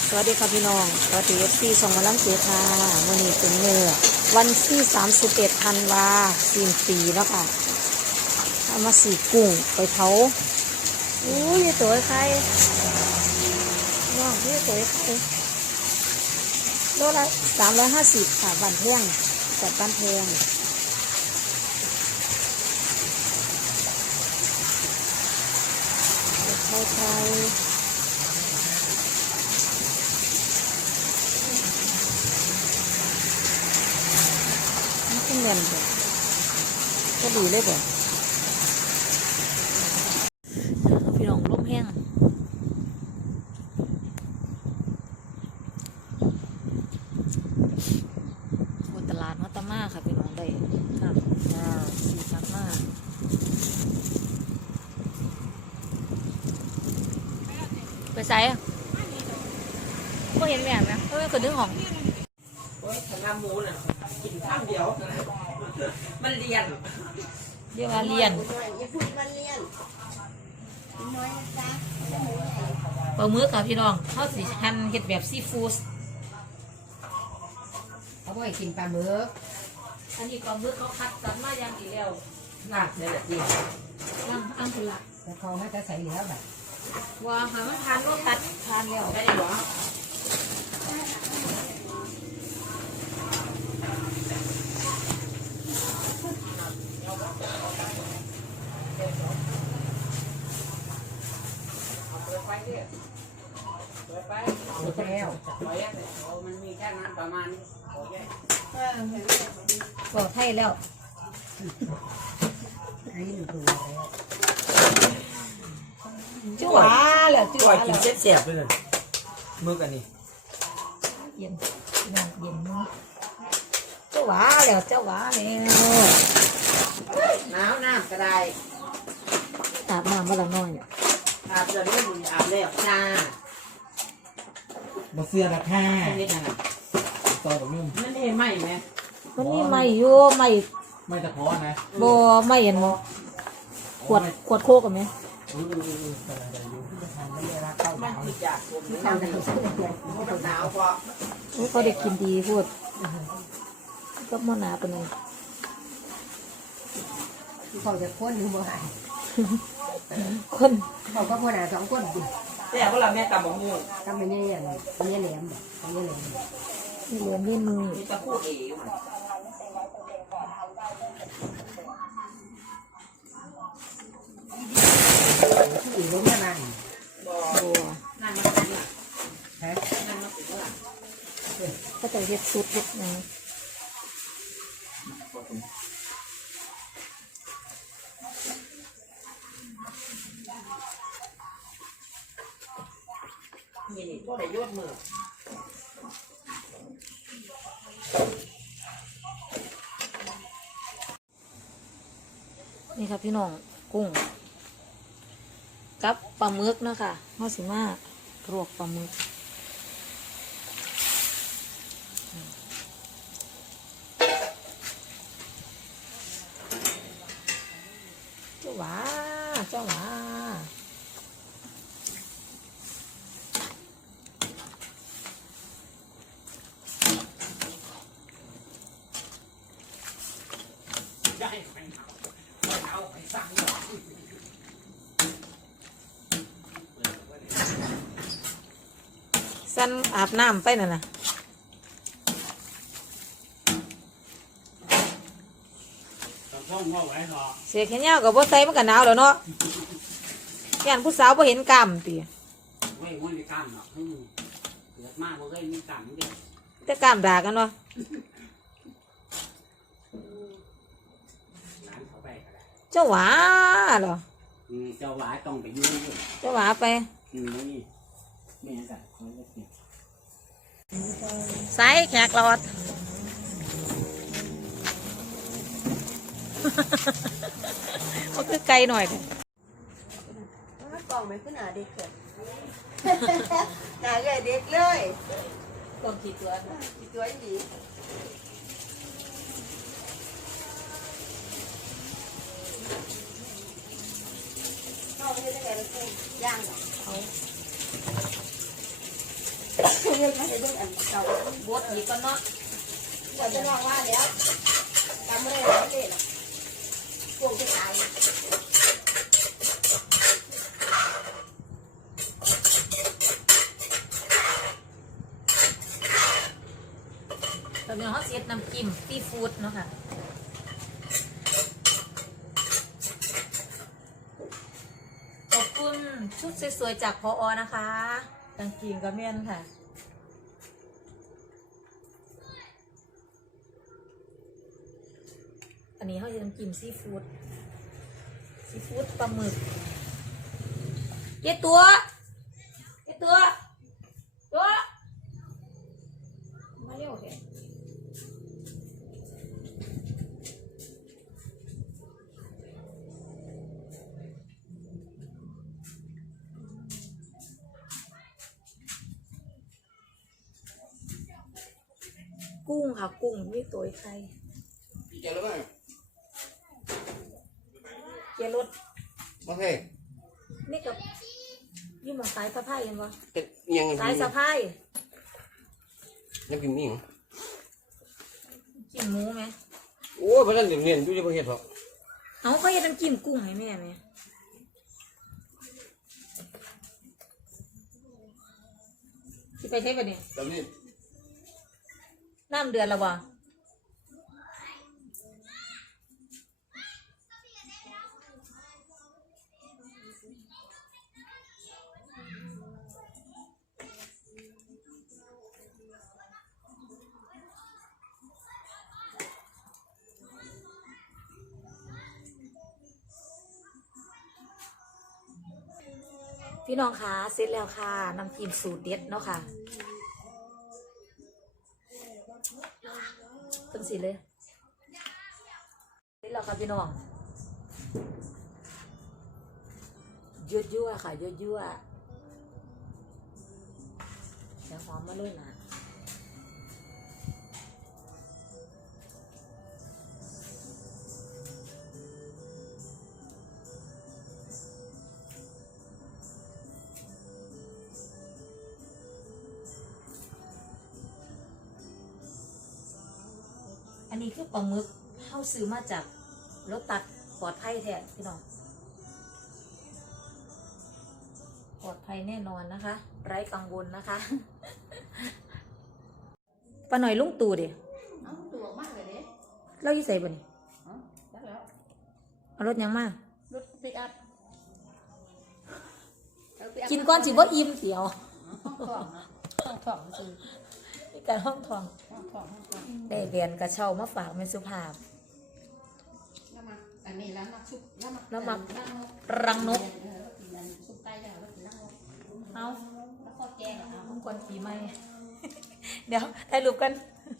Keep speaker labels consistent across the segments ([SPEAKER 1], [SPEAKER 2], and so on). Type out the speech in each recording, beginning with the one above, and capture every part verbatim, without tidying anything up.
[SPEAKER 1] สวัสดีค่ะพี่น้องสวัสดีเอฟซีส่งมาล้างเสือค่ะวันนี้เป็นเมื่อวันที่สามสิบเอ็ดธันวาสิ้นปีแล้วค่ะเอามาสีกุ้งไปเผาอู้ยตัวใครน้องนี่ตัวใครโลละสามร้อยห้าสิบค่ะบันเพียงจัดบันเพียงไทยไทยเงินเลยก็ดีเลยบ่พี่น้องร่มแห้งบนตลาดมัตตามาค่ะพี่น้องได้ครับสีสันมากไปใส่อะก็เห็นแหวนไหมเออคนนึงของ
[SPEAKER 2] ทำหมูน่ะกินข้าวเดียวมันเรียน
[SPEAKER 1] เรียกว่าเรียนปลาหมึกค่ะพี่น้องเขาสิหั่นเห็ดแบบซีฟู้ด
[SPEAKER 2] เขาบอกให้กินปลาหมึก
[SPEAKER 1] อันนี้ปลาหมึกเขาคัดสรรมาอย่างดีแล้ว
[SPEAKER 2] หนักเลยแหละจริง
[SPEAKER 1] ย่างอังคือละ
[SPEAKER 2] แต่เขาไม่จะใส่แล้วแบบ
[SPEAKER 1] ว่าหามันทานก็ตัดทานแล้ว
[SPEAKER 2] ได้หรอหมดแล้วมันมีแค่นั้นประมาณนี้
[SPEAKER 1] ก็ให้แล้วจั่วแล้วจั่ว
[SPEAKER 2] กินเสียบๆเลยมือกันนี่
[SPEAKER 1] เย็นน้ำเย็นจั่วแล้วจั่วแล้ว
[SPEAKER 2] หนาวน้ำกระได
[SPEAKER 1] อาบน้ำมาละน้อย
[SPEAKER 2] อาบจะไม่มึงอาบแล้วจ้า
[SPEAKER 3] มาเสื้อนะค่ะ
[SPEAKER 2] นี่ไง
[SPEAKER 3] ต่อกับนุ่ม
[SPEAKER 2] มันเห็นไหมไหม
[SPEAKER 1] มันนี่ไม่อยู่ไม่
[SPEAKER 3] ไม่ตะพอนะ
[SPEAKER 1] บ่ไม่เห็นบ่ขวดขวดโคกกับไหม
[SPEAKER 2] มันติดจากผมหนาวหนาวพอ
[SPEAKER 1] เขาได้กินดีพูดก็มอนาเป็นไง
[SPEAKER 2] เขาจะค้นหรือเปล่า
[SPEAKER 1] คน
[SPEAKER 2] เขาก็มอนาสองคนดิแต่พวกเราแม่กำมะม่วงกำไม่เนี่ยอย่างนี้แหลมแบบนี้แหลม
[SPEAKER 1] นี่เหลือนี่มือ
[SPEAKER 2] มีตะคู่เอ๋ที่อยู่ตรงนี้นั่นบ่นั่นมันนั่นล่ะฮะนั่นมันเป็นว่า
[SPEAKER 1] ก็จะเฮ็ดซุปเฮ็ดนะ
[SPEAKER 2] นี่นี่ก็ได้ยอดมือ
[SPEAKER 1] นี่ครับพี่น้องกุ้งกับปลาหมึกนะคะเฮาสิมาลวกปลาหมึกเจ้าหวาเจ้าหวาสั้นอาบน้ำไปน่ะนะเสียแค่เนี้ยกับบ่ใส่มันก็หนาวแล้วเนาะย่านผู้สาวบ่เห็นกล้ามตี
[SPEAKER 2] เว้ยมันมีกล้ามเนาะเกิดมากบ่เคยมีกล้ามเด็ก
[SPEAKER 1] แต่กล้ามด่ากันวะเจ้าหวาเหรอ
[SPEAKER 2] เจ้าหวาต้องไปยุ่ง
[SPEAKER 1] เจ้าหวาไป
[SPEAKER 2] อืมนี่แม่จ้ะ
[SPEAKER 1] สายแขกหลอดก็คือไกลหน่อยเลย
[SPEAKER 4] กล่องไม่ขึ้นหนาเด็กเกิดหนาเลยเด็กเลย
[SPEAKER 1] กล่องกี่ตัว
[SPEAKER 4] กี่ตัวดี ย่างเอาเฮ็ดมาเฮ็ดเบิ่งอันเก่า
[SPEAKER 1] บดอีกก่อนเนาะ
[SPEAKER 4] ก็จะลองว่าแล้วจำไม่ได้แล้วเด็ดอ่ะพวกที่ตาย
[SPEAKER 1] ตอนนี้เขาเสียดน้ำจิ้มซีฟู้ดเนาะค่ะขอบคุณชุดสวยๆจากพออนะคะกางเกงกระเมียนค่ะอันนี้เขาจะน้ำจิ้มซีฟู้ดซีฟู้ดปลาหมึกเย็ดตัวเย็ดตัวตัวมาเร็วเถอะกุ้งค่ะกุ้งนี่ตัวไข่
[SPEAKER 3] พี่แกรู้ไหม
[SPEAKER 1] เกียร์รถ
[SPEAKER 3] โอเค
[SPEAKER 1] นี่กับยี่หมอสายสะพายยังวะ
[SPEAKER 3] เป็นยัง
[SPEAKER 1] สายสะพาย
[SPEAKER 3] ยังกินนี่
[SPEAKER 1] จิ้มหมูไหม
[SPEAKER 3] โอ้ยพนันเรียนเรียนดูจะเพื่อเห็ดหรอก
[SPEAKER 1] เอาเขาจะต้องจิ้มกุ้งให้แม่ไหมที่ไปใช้ปะเนี่ย
[SPEAKER 3] แบบนี้
[SPEAKER 1] น้ำเดือดแล้ววะพี่น้องคะเสร็จแล้วค่ะน้ำจิ้มสูตรเด็ดเนาะค่ะต้นสีเลยเสร็จแล้วค่ะพี่น้องยั่วยั่วค่ะยั่วยั่วเดี๋ยวหอมมาเลยนะอันนี้คือปลาหมึกเข้าซื้อมาจากรถตัดปลอดภัยแท้พี่น้องปลอดภัยแน่นอนนะคะ ไร้กังวลนะคะปลาหน่อยลุงตู่ดิ
[SPEAKER 4] เอ้าตัวมากเลยเด้
[SPEAKER 1] เราอยู่ใส่บ่นี่
[SPEAKER 4] เอ้าจักแล้ว
[SPEAKER 1] เอารถยังมาร
[SPEAKER 4] ถปิกอัพ
[SPEAKER 1] กินก้อนสิบ่อิ่มเสียว
[SPEAKER 4] ห้องท้องนะห้องท้องซื้อ
[SPEAKER 1] มีการห้องทอง
[SPEAKER 4] ห้องท้องห้องท้อง
[SPEAKER 1] ได้เรียนกระเช้ามาฝากแม่สุภาพ
[SPEAKER 4] แล้วมาอันนี้แล้วมาชุบแล้วมา
[SPEAKER 1] แล้วมา
[SPEAKER 4] นั่งนก
[SPEAKER 1] รังนก
[SPEAKER 4] เออกินอันชุบไก่แล้วแล้วกินนั่งนก
[SPEAKER 1] เอา
[SPEAKER 4] แล้วก็แกงเอา
[SPEAKER 1] ห้องกวนปีใหม่ เดี๋ยวถ่ายรูปกัน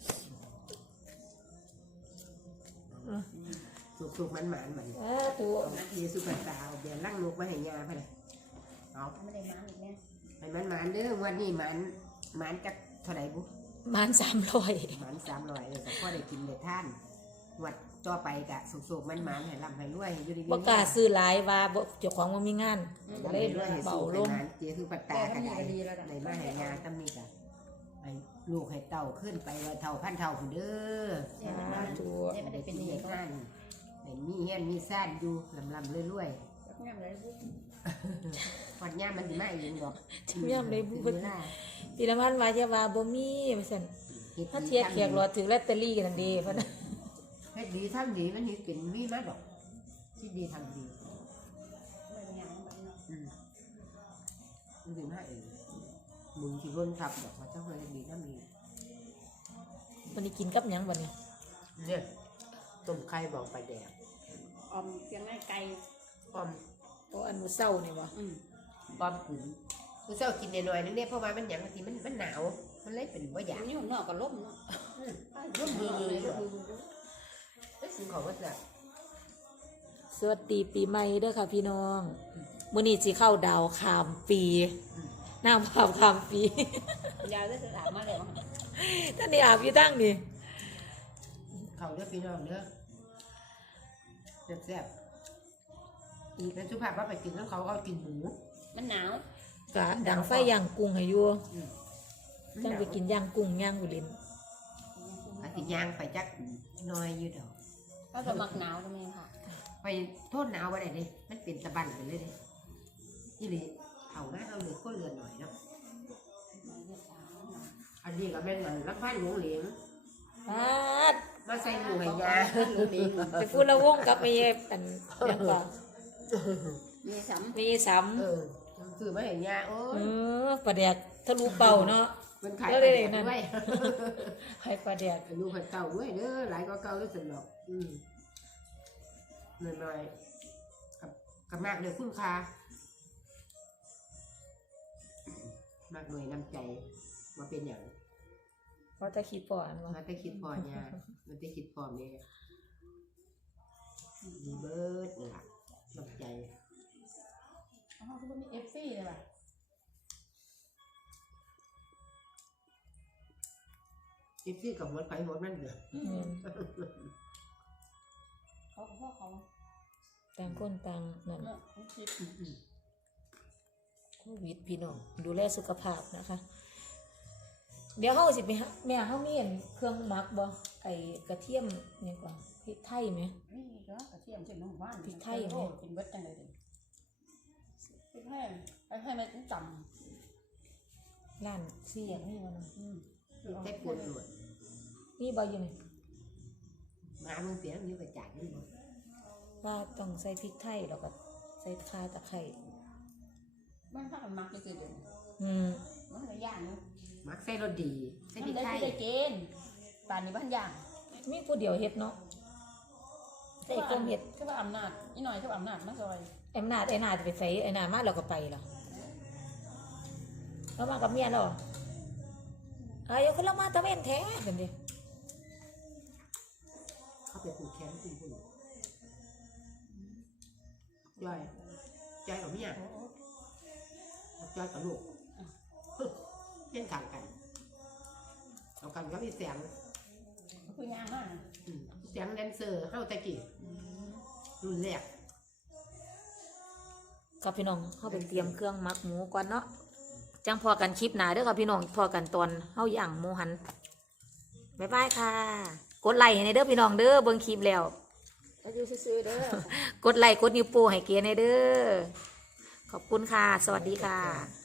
[SPEAKER 2] สุกๆมันหมานๆมัน
[SPEAKER 1] เออตัว
[SPEAKER 2] เยซูปันตาเอาเบียร์ลั่งนกมาให้ยาไปเลยเอา
[SPEAKER 4] ไม่ได้มาอีกแม่
[SPEAKER 2] ให้มันหมานเด้อวันนี้หมานหมานจักเท่าไหร่บุ
[SPEAKER 1] มานสามร้อย
[SPEAKER 2] หมานสามร้อยเลยแต่พ่อได้กินเลยท่านวัดต่อไปกะสุกๆมันหมานให้ลำให้รวยอยู่ดี
[SPEAKER 1] บ่กล้าซื้อหลายว่าบ่เจ้าของบ่มีงาน
[SPEAKER 2] ก็
[SPEAKER 1] ก็
[SPEAKER 2] เล
[SPEAKER 1] เลย ย
[SPEAKER 2] รวยให้
[SPEAKER 1] เบา
[SPEAKER 2] สูง
[SPEAKER 1] ล
[SPEAKER 2] ให้
[SPEAKER 1] ง
[SPEAKER 2] หมานเจคือปัตตาก็ได้ในมาให้ยาตั้มนี่กะให้ลูกให้เต่าขึ้นไปว่าเท่าพันเท่าคนเด้อ
[SPEAKER 4] เนี่ยมันมา
[SPEAKER 1] ตัว
[SPEAKER 4] เนี่ยมันได้
[SPEAKER 2] ได้
[SPEAKER 4] เป็
[SPEAKER 2] เป็น น
[SPEAKER 4] ยังไง
[SPEAKER 2] เด็ก
[SPEAKER 4] ก็
[SPEAKER 2] ท่านให้มีเฮียนมีซ่านอยู่ลำๆรวย
[SPEAKER 4] แล้วงามเลยพูด
[SPEAKER 2] ๆพอดย่ามันสิมาเองดอก
[SPEAKER 1] จะย่ำเลยบุ
[SPEAKER 2] ถึง
[SPEAKER 1] เบิด
[SPEAKER 2] เวลา
[SPEAKER 1] ปีละมันว่าจะว่าบ่มีว่าซั่น
[SPEAKER 2] เฮ็ด
[SPEAKER 1] ถ้า
[SPEAKER 2] ดี
[SPEAKER 1] เทียบ
[SPEAKER 2] ทำ
[SPEAKER 1] เคียกรอถือลอตเตอรี่กันดีเพิ่นน่ะ
[SPEAKER 2] เฮ็ดดีทำดีมันเฮ็ดเป็นมีมาดอกคิดดีทำดี
[SPEAKER 4] ไม่เป็นอย่างนั้นเนาะ
[SPEAKER 2] อืมมันสิมาเองมึงสิวนขับดอกว่าเจ้าเคยเฮ็ดดีทำดี
[SPEAKER 1] วันนี้กินกับหยังบัดนี้
[SPEAKER 2] เนี่ยต้มไข่บอกไปแดก
[SPEAKER 4] ออมเพียงง่ายไก่
[SPEAKER 2] อ้อม
[SPEAKER 1] โอ้อันมื้อเช้านี่บ่
[SPEAKER 4] อืม
[SPEAKER 2] ป้อมขืนคือเจ้ากินหน่อยๆนึงเนี่ยเพราะว่ามันหยังบางทีมันมันหนาวมันเลยเป็นบ่อยาก
[SPEAKER 4] มันอยู่นอกกับล่มเนาะ
[SPEAKER 2] ร่มมือเลยแล้วสิ่งของว่าจะ
[SPEAKER 1] สวัสดีปีใหม่เด้อค่ะพี่น้องมื้อนี้สิเข้าดาวขามปีน้ำภาพขามปี
[SPEAKER 4] ยาวได้สามมาแล้ว
[SPEAKER 1] ท่านนี่อาบอยู่ตั้งนี่
[SPEAKER 2] เขาเด้อพี่น้องเด้อแซ่บๆอีกแล้วสุภาพว่าไปกินแล้วเขาก็กินหมู
[SPEAKER 4] มันหนาว
[SPEAKER 1] กะดังไฟย่างกุ้งให้อยู่จังไปกินย่างกุ้งย่างบุริน
[SPEAKER 2] อาทิย่างไปจักหน้อยอยู่ดอก
[SPEAKER 4] ก็จะมักหนาวตรงนี้ค่ะ
[SPEAKER 2] ไปโทษหนาวไปไหนเลยมันเป็นตะบันไปเลยเลยนี่เลยเอามาเอาเลยก็เรือนหน่อยเนาะอันนี้ก็แม่นรับพันหลวงเหลียง
[SPEAKER 1] ปาด
[SPEAKER 2] มาใส่หมูให้ยาหลวงเหลียง
[SPEAKER 1] ไปพูดละวงกับมีอันยังก่อน
[SPEAKER 4] มีสำ
[SPEAKER 1] มีส
[SPEAKER 2] เออคือมาให้ยาโอ้
[SPEAKER 1] ำเอย อปลาแดกทะลุเป่าเนาะ
[SPEAKER 2] มันขาย
[SPEAKER 1] แล้ว
[SPEAKER 2] ไป
[SPEAKER 1] เลยนั่น
[SPEAKER 2] ด้วย
[SPEAKER 1] ให้ปลาแดก
[SPEAKER 2] อายุผัดเก่าด้วยเด้อหลายก็เก่าด้วยสนดอกอืมหน่อยๆกับกับมากเลยคุณค่ามากหน่วยน้ำใจมาเป็นอย่าง
[SPEAKER 1] เพราะจะคิดปอนว่า
[SPEAKER 2] มาแต่คิดพอเนี่ยมันจะคิดพอเนี่ยมีเบิร์ดนี่ล่ะน้ำใจ
[SPEAKER 4] อ๋อคือมันมีเอฟซีเลยป่ะ
[SPEAKER 2] เอฟซีกับหัวไฟหัวนั่นเด้อ
[SPEAKER 1] อืม
[SPEAKER 4] เขากับพ่อเขา
[SPEAKER 1] ต่างคนต่างนั่น
[SPEAKER 4] เนาะมันคิด
[SPEAKER 1] โควิดพี่น้องดูแลสุขภาพนะคะ เดี๋ยวเฮาสิไปหาแม่เฮามีอันเครื่องหมักบ่ไอ้กระเทียมเนี่ยก่อนพริกไทยไหม
[SPEAKER 4] นี่ก็กระเทียมเช่นน้ำหวาน
[SPEAKER 1] พริกไทยไหม
[SPEAKER 4] โอ้กินเบิดจังเลยดิพริกไทยไอ้ให้มันจ
[SPEAKER 1] ร้านเสียงนี่วะเนาะ
[SPEAKER 4] ำอืม
[SPEAKER 2] ได้ปวดหนวด
[SPEAKER 1] นี่บ่อยู่นี่
[SPEAKER 2] มามึงเสียงนิ้วกระจาดนี่หมด
[SPEAKER 1] ว่าต้องใส่พริกไทยแล้วก็ใส่ข่าตะไคร้
[SPEAKER 4] บ้านข้ามันมักจะเกิดเดี๋ยวนี้
[SPEAKER 1] อืม
[SPEAKER 4] มันก็ย่างเนาะ
[SPEAKER 2] มักใส่รสดีใส่
[SPEAKER 4] มั
[SPEAKER 2] พริ
[SPEAKER 4] น
[SPEAKER 2] ก
[SPEAKER 4] ได้
[SPEAKER 2] ไทย
[SPEAKER 4] ที่ได้เกณฑ์ป่านนี้บ้านย่าง
[SPEAKER 1] มีผู้เดียวเฮ็ดเนาะแต่อีกคนเฮ็ด
[SPEAKER 4] คือว่าอำนาจอีหน่อยคือว่าอำนาจมาซอย
[SPEAKER 1] ไอ้นาดไอ้นาดไปใส่ไอ้นาดมาเราก็ไปแล้วแล้วมากับเมียเราเอ้ยคนละมาตะเวนแท้กันดิ
[SPEAKER 2] เขาไปผูกแขนคุณคุณจอยจอยกับเมียจอยกับลูกเช่นกันกันเอากันก็มีเสียง
[SPEAKER 4] คือย่างมาก
[SPEAKER 2] อืมเสียงแดนเซอร์เฮาตะกี้รุ่นแรก
[SPEAKER 1] ครับพี่น้องเข้าไปเตรียมเครื่องหมักหมูก่อนเนาะจังพอกันคลิปหนาเด้อค่ะพี่น้องพอกันตอนเฮาย่างหมูหันบ๊ายบายค่ะ กดไลค์ให้ในเด้อพี่น้องเด้อเบิ่งคลิปแล้ว
[SPEAKER 4] อายุซื้อๆเด้อ
[SPEAKER 1] กดไลค์กดนิ้วโป้ให้เกียร์ในเด้อขอบคุณค่ะ สวัสดีค่ะ